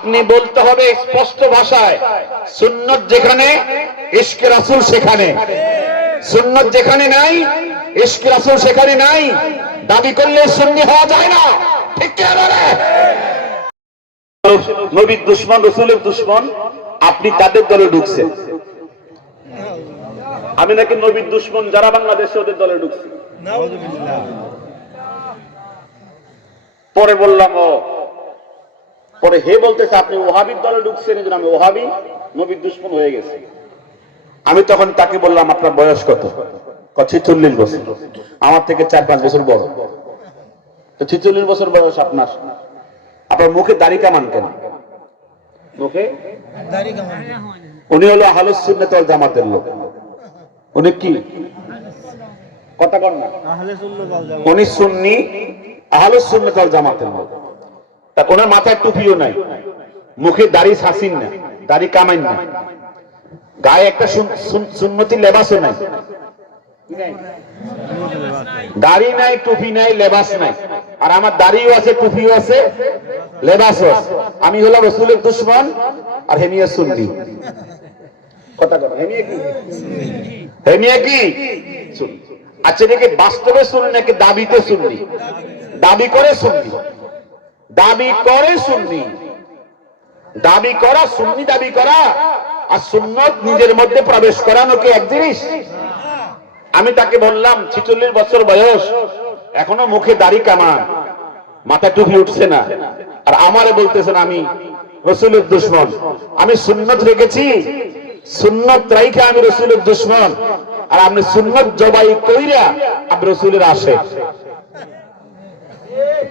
আপনি বলতে হবে স্পষ্ট ভাষায়, সুন্নত যেখানে ইশকে রাসূল সেখানে, সুন্নত যেখানে নাই ইশকে রাসূল সেখানে নাই। দাবি করলে সুন্নি হওয়া যায় না, ঠিক কি না? নবীর দুশমন, রাসূলের দুশমন, আপনি তাদের দলে ঢুকছেন। আমি নাকি নবীর দুশমন যারা বাংলাদেশে ওদের দলে ঢুকছি। পরে বললাম ও, পরে হে বলতেছে আপনি ওহাবির দলে ঢুকছেন, এই জন্য আমি ওহাবি নবীর দুশমন হয়ে গেছে। আমি তখন তাকে বললাম আপনার বয়স কত? 46 বছর। আমার থেকে 4-5 বছর বড়। তো 46 বছর বয়স আপনার, আপনার মুখে দাড়ি কামান কেন? মুখে দাড়ি কামান? উনি হলো আহলুস সুন্নাত ওয়াল জামাতের লোক। উনি কি কথা বলেন না? আহলে সুন্নাত ওয়াল জামাত। উনি সুন্নি, আহলুস সুন্নাত ওয়াল জামাতের লোক। তা ওনার মাথায় টুপিও নাই, মুখে দাড়ি ছাসিন না, দাড়ি কামাইন না, গায়ে একটা সুন্নতি লেবাসও নাই, দাড়ি নাই, টুপি নাই, লেবাস নাই। আর আমার দাড়িও আছে, টুপিও আছে, লেবাসও আছে। আমি হলাম রাসূলের দুশমন আর হেমিয়া সুন্নি। কথা বলেন, হেমিয়া কি? হেমিয়া কি? আচ্ছা, দেখে বাস্তবে সুন্নি নাকি দাবিতে সুন্নি? দাবি করে সুন্নি, দাবি করে সুন্নি। দাবি করা সুন্নি, দাবি করা আর সুন্নত নিজের মধ্যে প্রবেশ করানো কি এক জিনিস? আমি তাকে বললাম 46 বছর বয়স, এখনো মুখে দাড়ি কামান, মাথা টুপি উঠছে না, আর আমারে বলতেছেন আমি রাসূলের দুশমন। আমি সুন্নত রেখেছি, সুন্নত রাইখা আমি রাসূলের দুশমন, আর আপনি সুন্নত জবাই কইরা আপনি রাসূলের আশিক।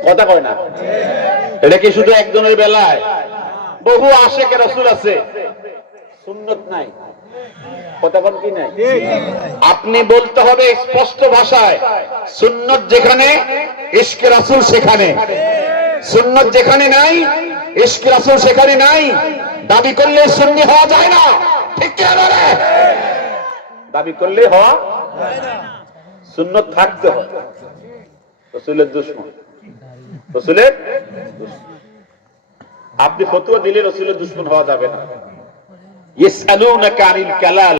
কথা কয় না? এটা কি শুধু একজনের বেলায়? বহু আশিকে রাসূল আছে, সুন্নত নাই। কথা বল কি নাই? আপনি বলতে হবে স্পষ্ট ভাষায়, সুন্নত যেখানে ইশকে রাসূল সেখানে, সুন্নত যেখানে নাই ইশকে রাসূল সেখানে নাই। দাবি করলে সুন্নি হওয়া যায় না, ঠিক কি না? দাবি করলে হওয়া যায় না, সুন্নত থাকতে হবে। রাসূলের দুশমন, রাসূলের আপনি ফতোয়া দিলে রাসূলের দুশমন হওয়া যাবে না। ইসআলুনাকা আনিল কালাল